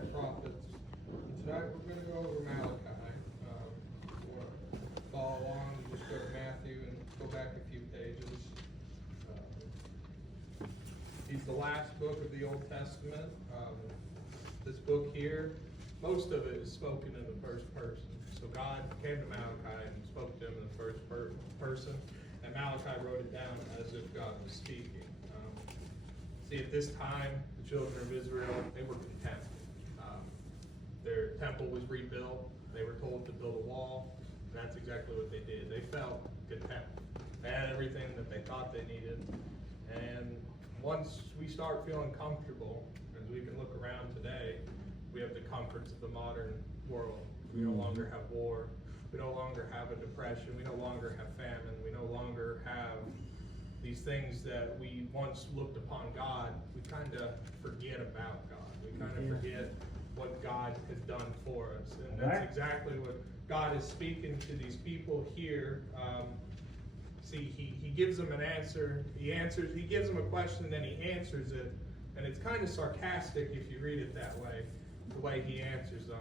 and prophets. And tonight we're going to go over Malachi. If you want to follow along, you just go to Matthew and go back a few pages. He's the last book of the Old Testament. This book here, most of it is spoken in the first person. So God came to Malachi and spoke to him in the first person, and Malachi wrote it down as if God was speaking. See, at this time, the children of Israel, they were content. Their temple was rebuilt. They were told to build a wall, and that's exactly what they did. They felt content. They had everything that they thought they needed. And once we start feeling comfortable, as we can look around today, we have the comforts of the modern world. We no longer have war. We no longer have a depression. We no longer have famine. We no longer have these things that we once looked upon God. We kind of forget about God. We kind of forget what God has done for us. And that's exactly what God is speaking to these people here. See, he gives them an answer. He gives them a question, and then he answers it. And it's kind of sarcastic if you read it that way, the way he answers them.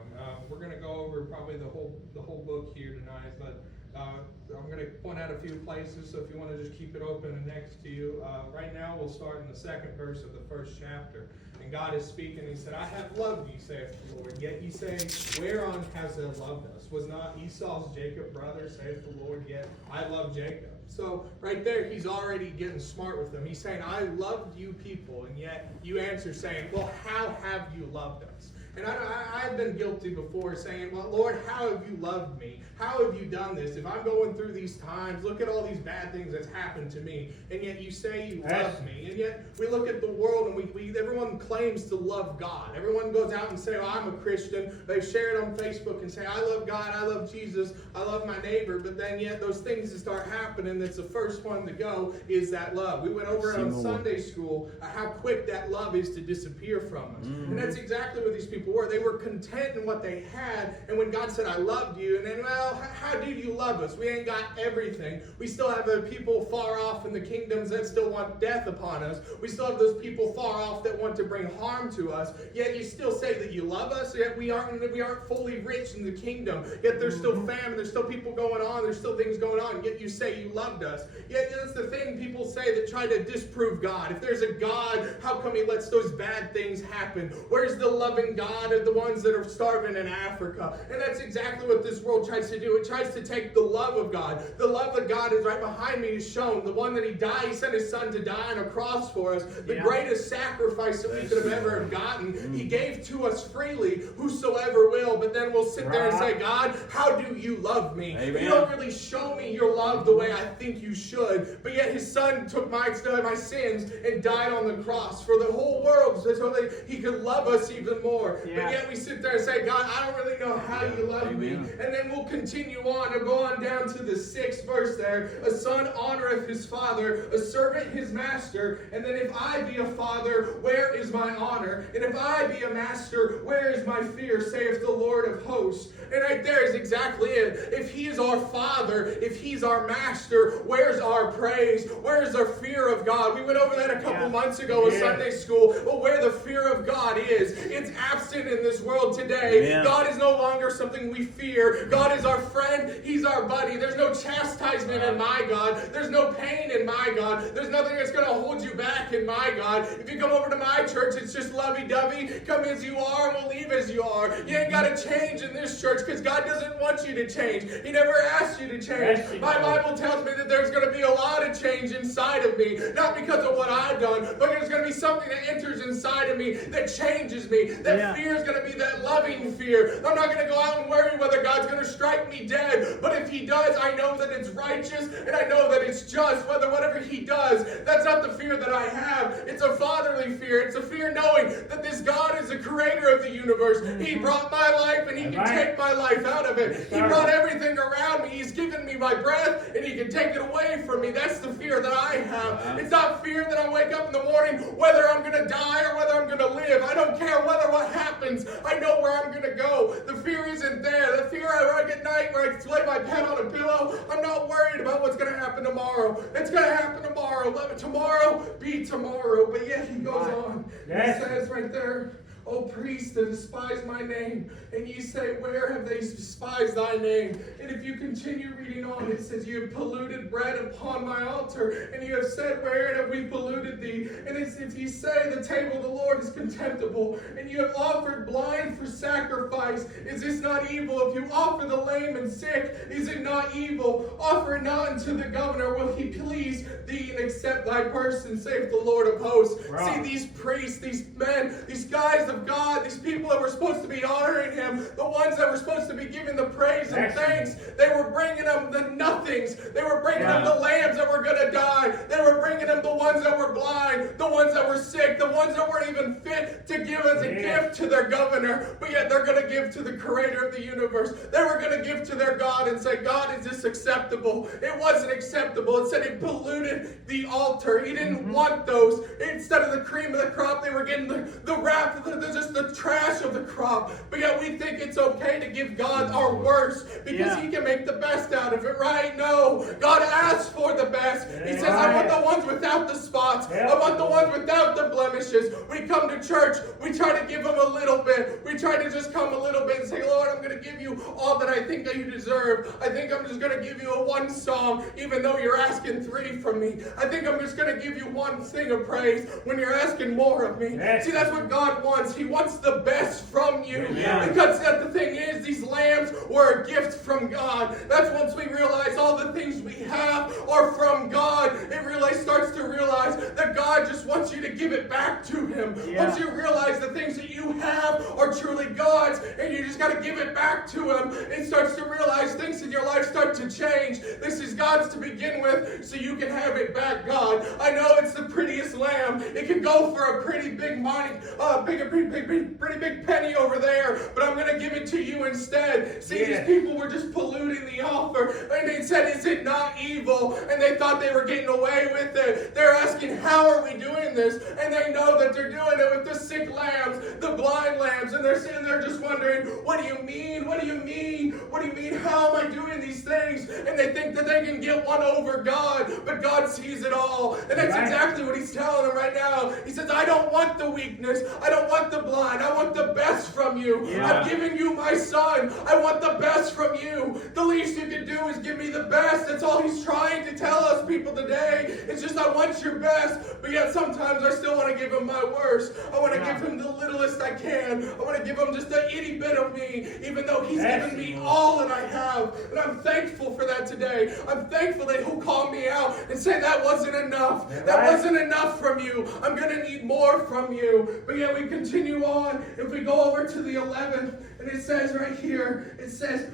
We're going to go over probably the whole book here tonight, but I'm going to point out a few places, so if you want to just keep it open and next to you. Right now we'll start in the second verse of the first chapter. And God is speaking, he said, I have loved you, saith the Lord. Yet ye say, whereon has thou loved us? Was not Esau's Jacob brother, saith the Lord, yet I love Jacob. So right there, he's already getting smart with them. He's saying, I loved you people, and yet you answer saying, well, how have you loved us? And I've been guilty before saying, well, Lord, how have you loved me? How have you done this? If I'm going through these times, look at all these bad things that's happened to me. And yet you say you love me. And yet we look at the world and everyone claims to love God. Everyone goes out and say, well, I'm a Christian. They share it on Facebook and say, I love God, I love Jesus, I love my neighbor. But then yet those things that start happening, that's the first one to go is that love. We went over it on Sunday school, how quick that love is to disappear from us. And that's exactly what these people were. They were content in what they had, and when God said, I loved you, and then, well, how do you love us? We ain't got everything. We still have people far off in the kingdoms that still want death upon us. We still have those people far off that want to bring harm to us, yet you still say that you love us, yet we aren't fully rich in the kingdom, yet there's still famine, there's still people going on, there's still things going on, yet you say you loved us. Yet that's the thing people say that try to disprove God. If there's a God, how come he lets those bad things happen? Where's the loving God of the ones that are starving in Africa? And that's exactly what this world tries to do. It tries to take the love of God. The love of God is right behind me, is shown. The one that he died, he sent his son to die on a cross for us. The greatest sacrifice that we could have ever have gotten. He gave to us freely, whosoever will. But then we'll sit there and say, God, how do you love me? Amen. You don't really show me your love the way I think you should. But yet his son took my sins and died on the cross for the whole world so that he could love us even more. But yet we sit there and say, God, I don't really know how you love me. And then we'll continue on and go on down to the 6th verse there. A son honoreth his father, a servant his master. And then if I be a father, where is my honor? And if I be a master, where is my fear, saith the Lord of hosts. And right there is exactly it. If he is our father, if he's our master, where's our praise? Where's our fear of God? We went over that a couple months ago in Sunday school. But where the fear of God is, it's absent in this world today. God is no longer something we fear. God is our friend. He's our buddy. There's no chastisement in my God. There's no pain in my God. There's nothing that's going to hold you back in my God. If you come over to my church, it's just lovey-dovey. Come as you are and we'll leave as you are. You ain't got to change in this church because God doesn't want you to change. He never asked you to change. My Bible tells me that there's going to be a lot of change inside of me. Not because of what I've done, but there's going to be something that enters inside of me that changes me. That fear is going to be that loving fear. I'm not going to go out and worry whether God's going to strike me dead. But if he does, I know that it's righteous and I know that it's just. Whatever he does, that's not the fear that I have. It's a fatherly fear. It's a fear knowing that this God is the creator of the universe. He brought my life and he can take my life out of it. He brought everything around me. He's given me my breath and he can take it away from me. That's the fear that I have. It's not fear that I wake up in the morning whether I'm going to die or whether I'm going to live. I don't care whether what happens. I know where I'm going to go. The fear isn't there. The fear I wake at night where I lay my head on a pillow, I'm not worried about what's going to happen tomorrow. It's going to happen tomorrow. Let tomorrow be tomorrow. But yet he goes on. He says right there, O priests that despise my name. And ye say, where have they despised thy name? And if you continue reading on, it says, you have polluted bread upon my altar, and you have said, wherein have we polluted thee? And it's, if you say, the table of the Lord is contemptible, and you have offered blind for sacrifice, is this not evil? If you offer the lame and sick, is it not evil? Offer it not unto the governor, will he please thee and accept thy person, saith the Lord of hosts. Right. See, these priests, these men, these guys of God, these people that were supposed to be honoring him, the ones that were supposed to be giving the praise and thanks, they were bringing them the nothings. They were bringing them the lambs that were going to die. They were bringing them the ones that were blind, the ones that were sick, the ones that weren't even fit to give as a gift to their governor, but yet they're going to give to the creator of the universe. They were going to give to their God and say, God, is this acceptable? It wasn't acceptable. It said it polluted the altar. He didn't want those. Instead of the cream of the crop, they were getting the wrap, just the trash of the crop. But yet we think it's okay to give God our worst because he can make the best out of it, right? No. God asks for the best. He says, I want the ones without the spots. I want the ones without the blemishes. We come to church. We try to give them a little bit. We try to just come a little bit and say, Lord, I'm going to give you all that I think that you deserve. I think I'm just going to give you a one song, even though you're asking 3 from me. I think I'm just going to give you one thing of praise when you're asking more of me. See, that's what God wants. He wants the best from you. Because the thing is, these lambs were a gift from God. That's once we realize all the things we have are from God, it really starts to realize that God just wants you to give it back to him. Once you realize the things that you have are truly God's, and you just got to give it back to him, it starts to realize things in your life start to change. This is God's to begin with, so you can have it back, God. I know it's the prettiest lamb. It could go for a pretty big money, pretty big penny over there, but I'm going to give it to you instead. See, these people were just polluting the offer, and they said, is it not evil? And they thought they were getting away with it. They're asking, how are we doing this? And they know that they're doing it with the sick lambs, the blind lambs, and they're sitting there just wondering, what do you mean? What do you mean? What do you mean? How am I doing these things? And they think that they can get one over God, but God sees it all. And that's exactly what he's telling them right now. He says, I don't want the weakness. I don't want the blind. I want the best from you. I've given you my son. I want the best from you. The least you can do is give me the best. That's all he's trying to tell us people today. It's just, I want your best, but yet sometimes I still want to give him my worst. I want to give him the littlest I can. I want to give him just a itty bit of me, even though he's given me all that I have. And I'm thankful for that today. I'm thankful that he'll call me out and say, that wasn't enough. That wasn't enough from you. I'm going to need more from you. But yet we continue on. If we go over to the 11th, and it says right here, it says,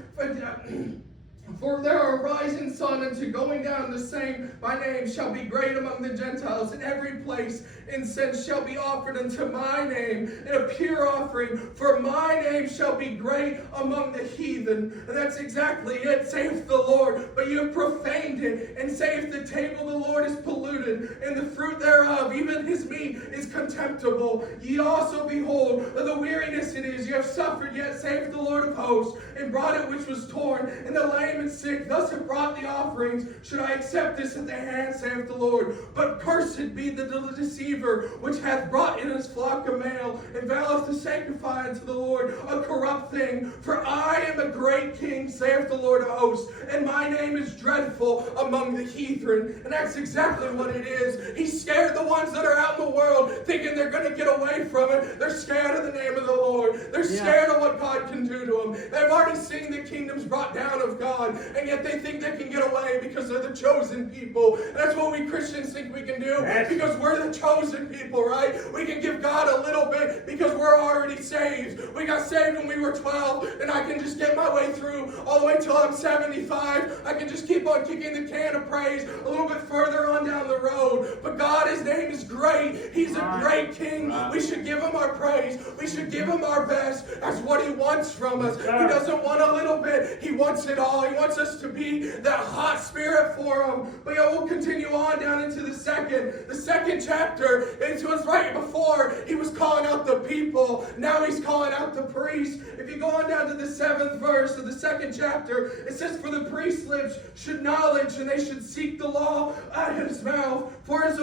for there are rising sun unto going down the same, my name shall be great among the Gentiles. In every place incense shall be offered unto my name, and a pure offering, for my name shall be great among the heathen. And that's exactly it, saith the Lord. But you have profaned it, and saith the table of the Lord is polluted, and the fruit thereof, even his meat, is contemptible. Ye also behold the weariness it is. You have suffered, yet saith the Lord of hosts, and brought it which was torn, and the lame and sick, thus have brought the offerings. Should I accept this at the hand, saith the Lord? But cursed be the deceiver, which hath brought in his flock a male, and voweth to sanctify unto the Lord a corrupt thing. For I am a great king, saith the Lord of hosts, and my name is dreadful among the heathen. And that's exactly what it is. He scared the ones that are out in the world, thinking they're going to get away from it. They're scared of the name of the Lord. They're scared of what God can do to them. They've already seen the kingdoms brought down of God, and yet they think they can get away because they're the chosen people. And that's what we Christians think we can do, because we're the chosen people, right? We can give God a little bit because we're already saved. We got saved when we were 12, and I can just get my way through all the way till I'm 75. I can just keep on kicking the can of praise a little bit further on down the road. But God, his name is great. He's a great king. We should give him our praise. We should give him our best. That's what he wants from us. He doesn't want a little bit. He wants it all. He wants us to be that hot spirit for him. But yeah, we'll continue on down into the second chapter. It was right before he was calling out the people. Now he's calling out the priests. If you go on down to the 7th verse of the 2nd chapter, it says, for the priest's lips should knowledge, and they should seek the law at his mouth. For his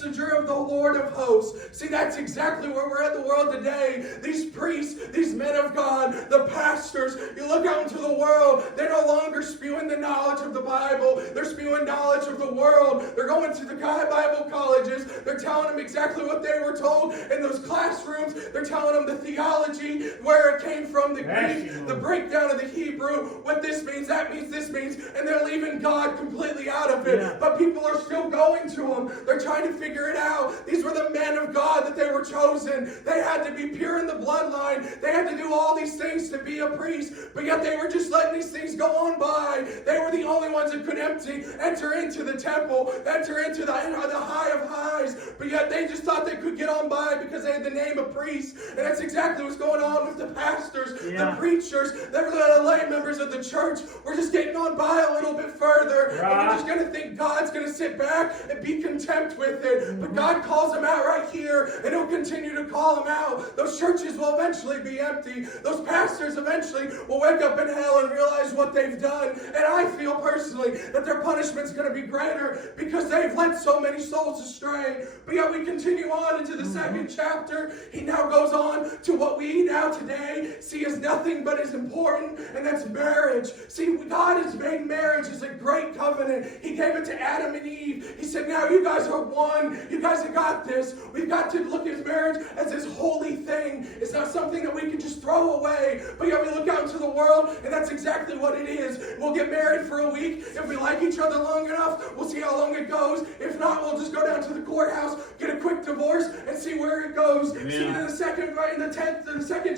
messenger of the Lord of hosts. See, that's exactly where we're at the world today. These priests, these men of God, the pastors, you look out into the world, they're no longer spewing the knowledge of the Bible. They're spewing knowledge of the world. They're going to the Bible colleges. They're telling them exactly what they were told in those classrooms. They're telling them the theology, where it came from, the Greek, the breakdown of the Hebrew, what this means, that means, this means, and they're leaving God completely out of it. But people are still going to them. They're trying to figure it out. These were the men of God that they were chosen. They had to be pure in the bloodline. They had to do all these things to be a priest, but yet they were just letting these things go on by. They were the only ones that could enter into the temple, enter into the high of highs, but yet they just thought they could get on by because they had the name of priest. And that's exactly what's going on with the pastors, the preachers, the lay members of the church. We're just getting on by a little bit further, and we're just going to think God's going to sit back and be content with it. But God calls them out right here, and He'll continue to call them out. Those churches will eventually be empty. Those pastors eventually will wake up in hell and realize what they've done. And I feel personally that their punishment's going to be greater because they've led so many souls astray. But yet we continue on into the second chapter. He now goes on to what we now today see as nothing but as important, and that's marriage. See, God has made marriage as a great covenant. He gave it to Adam and Eve. He said, now you guys are one. You guys have got this. We've got to look at marriage as this holy thing. It's not something that we can just throw away. But yet we look out into the world, and that's exactly what it is. We'll get married for a week. If we like each other long enough, we'll see how long it goes. If not, we'll just go down to the courthouse, get a quick divorce, and see where it goes. Amen. See, in the second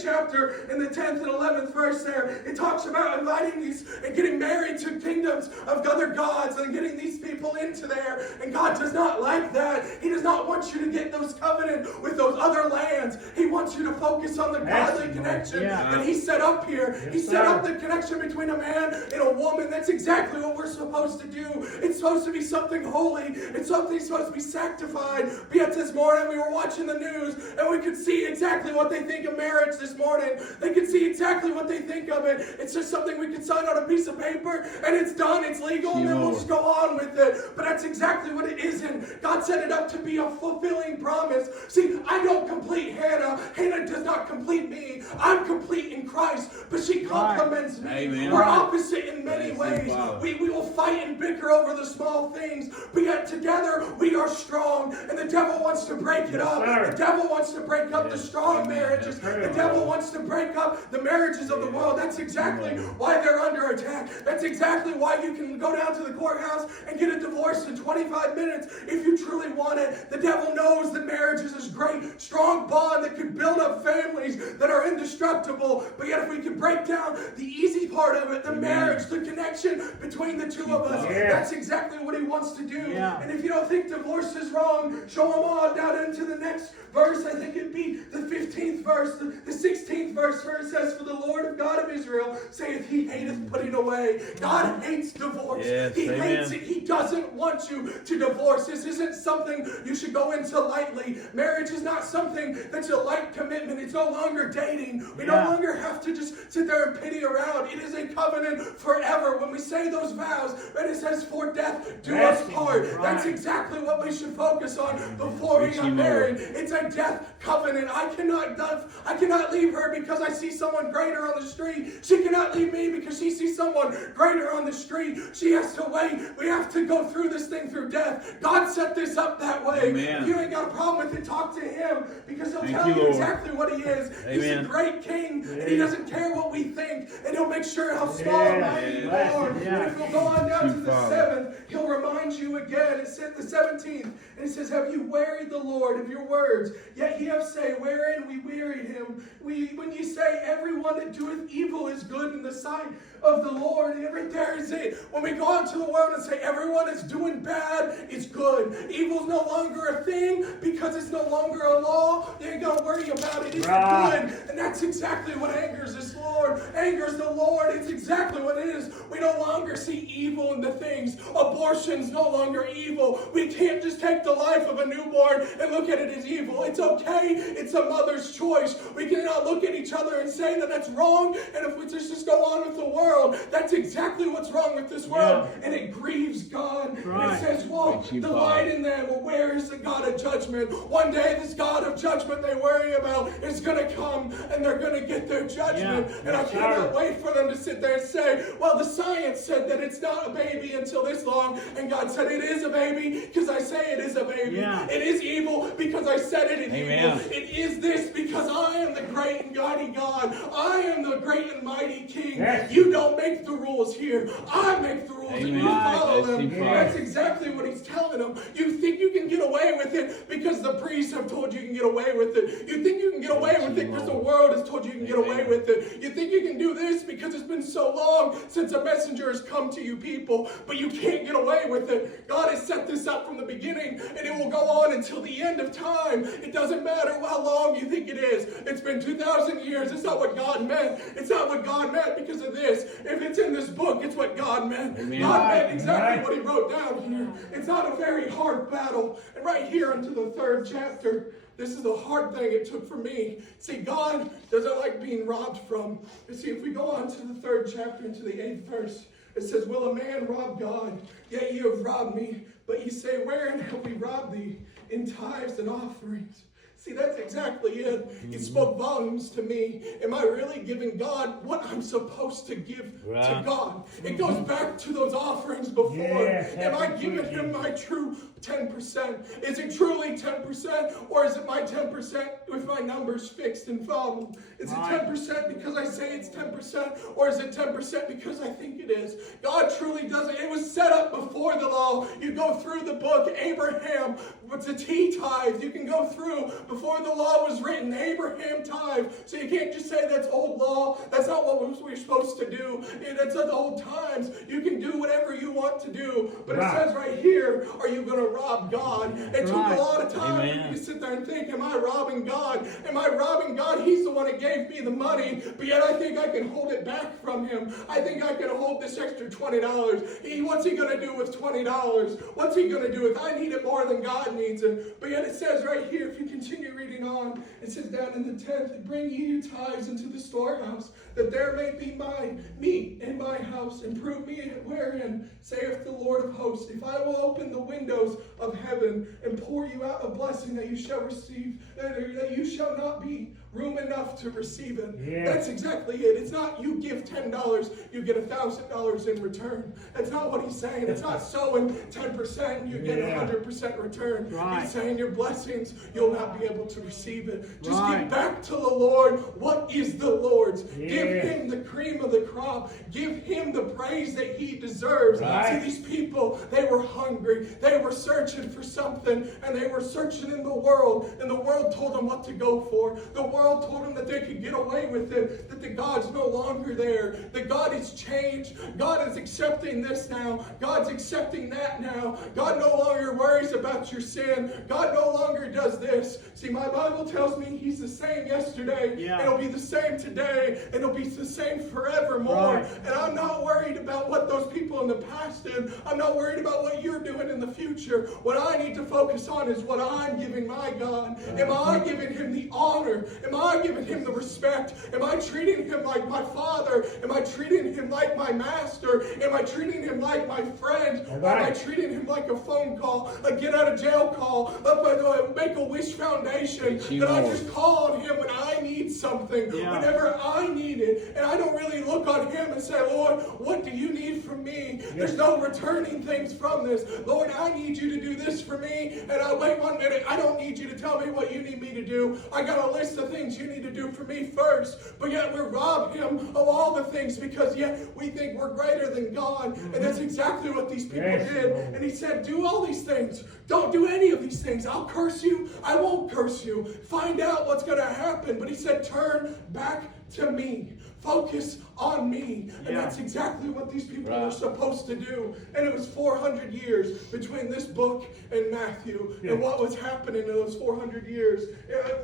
chapter, in the 10th and 11th verse there, it talks about inviting these and getting married to kingdoms of other gods and getting these people into there. And God does not like that. He does not want you to get those covenant with those other lands. He wants you to focus on the godly connection that He set up here. He set up the connection between a man and a woman. That's exactly what we're supposed to do. It's supposed to be something holy. It's something supposed to be sanctified. But yet this morning we were watching the news and we could see exactly what they think of marriage this morning. They could see exactly what they think of it. It's just something we could sign on a piece of paper and it's done, it's legal, and then we'll just go on with it. But that's exactly what it isn't. God set it up to be a fulfilling promise. See, I don't complete Hannah. Hannah does not complete me. I'm complete in Christ, but she complements me. Amen. We're opposite in many ways. We will fight and bicker over the small things, but yet together we are strong, and the devil wants to break it up. The devil wants to break up the strong marriages. The devil wants to break up the marriages of the world. That's exactly why they're under attack. That's exactly why you can go down to the courthouse and get a divorce in 25 minutes if you truly want it. The devil knows that marriage is this great, strong bond that can build up families that are indestructible. But yet if we can break down the easy part of it, the marriage, the connection between the two of us, that's exactly what he wants to do. And if you don't think divorce is wrong, show them all down into the next verse. I think it'd be the 15th verse, the 16th verse, where it says, for the Lord God of Israel saith, He hateth putting away. God hates divorce. He hates it. He doesn't want you to divorce. This isn't something you should go into lightly. Marriage is not something that's a light commitment. It's no longer dating. We no longer have to just sit there and pity around. It is a covenant forever. When we say those vows, and it says, for death do us part. That's exactly what we should focus on before we get married. It's a death covenant. I cannot leave her because I see someone greater on the street. She cannot leave me because she sees someone greater on the street. She has to wait. We have to go through this thing through death. God set this up that way. Amen. If you ain't got a problem with it, talk to Him, because He'll tell you exactly what He is. Amen. He's a great King, and He doesn't care what we think, and He'll make sure how small and mighty you are. And if you'll go on down to the 7th, He'll remind you again. It said the 17th, and it says, have you wearied the Lord of your words? Yet ye have say, wherein we wearied Him. When you say, everyone that doeth evil is good in the sight of the Lord, and right there is it. When we go out to the world and say everyone is doing bad, it's good. Evil's no longer a thing because it's no longer a law. You ain't got to worry about it. It's good. And that's exactly what angers this Lord. Angers the Lord. It's exactly what it is. We no longer see evil in the things. Abortion's no longer evil. We can't just take the life of a newborn and look at it as evil. It's okay. It's a mother's choice. We cannot look at each other and say that that's wrong, and if we just go on with the world, that's exactly what's wrong with this world, and it grieves God. It says, well, delight in them. Well, where is the God of judgment? One day this God of judgment they worry about is going to come, and they're going to get their judgment, and I cannot wait for them to sit there and say, well, the science said that it's not a baby until this long, and God said it is a baby because I say it is a baby. It is evil because I said it is evil. It is this because I am the great and mighty God. I am the great and mighty King. You don't make the rules here. I make the rules, and you follow them. That's exactly what he's telling them. You think you can get away with it because the priests have told you can get away with it. You think you can get away with it because the world has told you can get away with it. You think you can do this because it's been so long since a messenger has come to you people, but you can't get away with it. God has set this up from the beginning, and it will go on until the end of time. It doesn't matter how long you think it is. It's been 2,000 years. It's not what God meant. It's not what God meant because of this. If it's in this book, it's what God meant. God meant exactly what he wrote down here. It's not a very hard battle. And right here into the 3rd chapter, this is the hard thing it took for me. See, God doesn't like being robbed from. You see, if we go on to the 3rd chapter, into the 8th verse, it says, will a man rob God? Yet you have robbed me. But ye say, wherein have we robbed thee? In tithes and offerings. See, that's exactly it. He spoke volumes to me. Am I really giving God what I'm supposed to give to God? It goes back to those offerings before. Am I giving him my true 10%? Is it truly 10%? Or is it my 10% with my numbers fixed and followed? Is it 10% because I say it's 10%? Or is it 10% because I think it is? God truly doesn't. It was set up before the law. You go through the book, Abraham, what's a T tithe. You can go through before the law was written, Abraham tithe. So you can't just say that's old law. That's not what we're supposed to do. That's the old times. You can do whatever you want to do. But it says right here, are you going to rob God? It took a lot of time for me to sit there and think, am I robbing God? Am I robbing God? He's the one that gave me the money, but yet I think I can hold it back from him. I think I can hold this extra $20. What's he going to do with $20? What's he going to do if I need it more than God needs it? But yet it says right here, if you continue reading on, it says down in the 10th, bring ye your tithes into the storehouse, that there may be mine meat in my house, and prove me wherein, saith the Lord of hosts, if I will open the windows of heaven and pour you out a blessing that you shall receive, that you shall not be room enough to receive it. That's exactly it. It's not you give $10, you get $1,000 in return. That's not what he's saying. It's not sowing 10% and you get 100% return. He's saying your blessings, you'll not be able to receive it. Just give back to the Lord what is the Lord's. Give him the cream of the crop. Give him the praise that he deserves. See, these people, they were hungry. They were searching for something, and they were searching in the world, and the world told them what to go for. The world told them that they could get away with it, that the God's no longer there, that God has changed. God is accepting this now. God's accepting that now. God no longer worries about your sin. God no longer does this. See, my Bible tells me he's the same yesterday. It'll be the same today. It'll be the same forevermore. And I'm not worried about what those people in the past did. I'm not worried about what you're doing in the future. What I need to focus on is what I'm giving my God. Am I giving him the honor? Am I giving him the respect? Am I treating him like my father? Am I treating him like my master? Am I treating him like my friend? Or am I treating him like a phone call, a get out of jail call, a Make-A-Wish Foundation, that I just call on him when I need something, whenever I need it? And I don't really look on him and say, Lord, what do you need from me? There's no returning things from this. Lord, I need you to do this for me. And I wait 1 minute. I don't need you to tell me what you need me to do. I got a list of things you need to do for me first. But yet we rob him of all the things because yet we think we're greater than God. And that's exactly what these people did. And he said, do all these things. Don't do any of these things. I'll curse you. I won't curse you. Find out what's going to happen. But he said, turn back to me. Focus on me. And that's exactly what these people are supposed to do. And it was 400 years between this book and Matthew. And what was happening in those 400 years?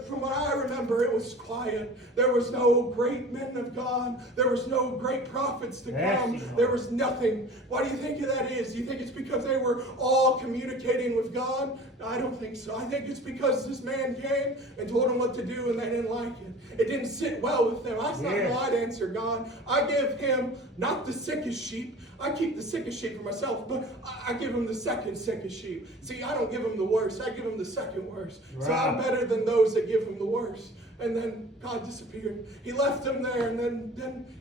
From what I remember, it was quiet. There was no great men of God. There was no great prophets to come. There was nothing. Why do you think that is? Do you think it's because they were all communicating with God? I don't think so. I think it's because this man came and told them what to do and they didn't like it. It didn't sit well with them. I thought, no, I'd answer God. I give him not the sickest sheep. I keep the sickest sheep for myself, but I give him the second sickest sheep. See, I don't give him the worst. I give him the second worst. So I'm better than those that give him the worst. And then God disappeared. He left him there, and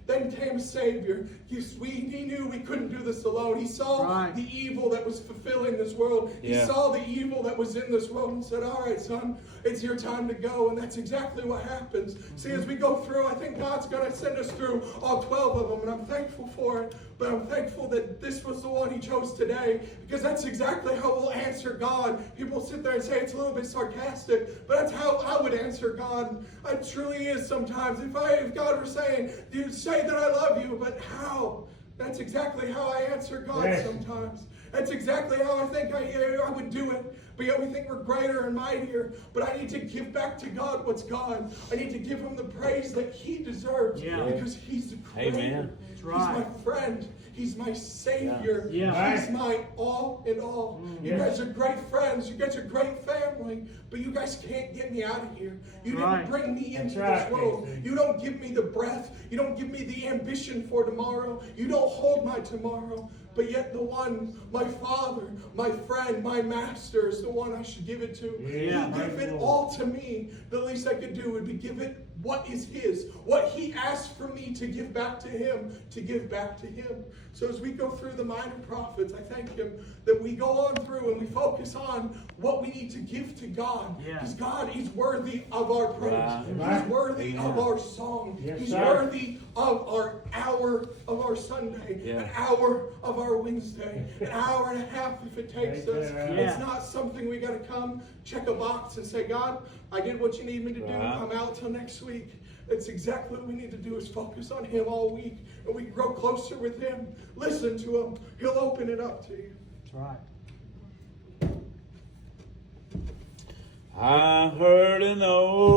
then came a Savior. He knew we couldn't do this alone. He saw the evil that was fulfilling this world. He saw the evil that was in this world and said, all right, son, it's your time to go. And that's exactly what happens. See, as we go through, I think God's going to send us through all 12 of them, and I'm thankful for it. But I'm thankful that this was the one he chose today, because that's exactly how we'll answer God. People sit there and say it's a little bit sarcastic, but that's how I would answer God. It truly is sometimes. If God were saying, you say that I love you, but how? That's exactly how I answer God sometimes. That's exactly how I think I would do it. But yet we think we're greater and mightier. But I need to give back to God what's God. I need to give him the praise that he deserves. Because he's the creator. Amen. He's my friend. He's my Savior. He's my all in all. You guys are great friends. You guys are great family. But you guys can't get me out of here. You didn't bring me into this world. You don't give me the breath. You don't give me the ambition for tomorrow. You don't hold my tomorrow. But yet the one, my Father, my friend, my Master is the one I should give it to. He gave it all to me. The least I could do would be give it what is his. What he asked for me to give back to him, to give back to him. So as we go through the minor prophets, I thank him that we go on through and we focus on what we need to give to God. Because God is worthy of our praise. He's worthy of our song. He's worthy of our hour of our Sunday, an hour of our Wednesday, an hour and a half if it takes us. It's not something we got to come, check a box and say, God, I did what you need me to do. I'm out till next week. It's exactly what we need to do is focus on him all week. And we grow closer with him. Listen to him. He'll open it up to you. That's right. I heard an old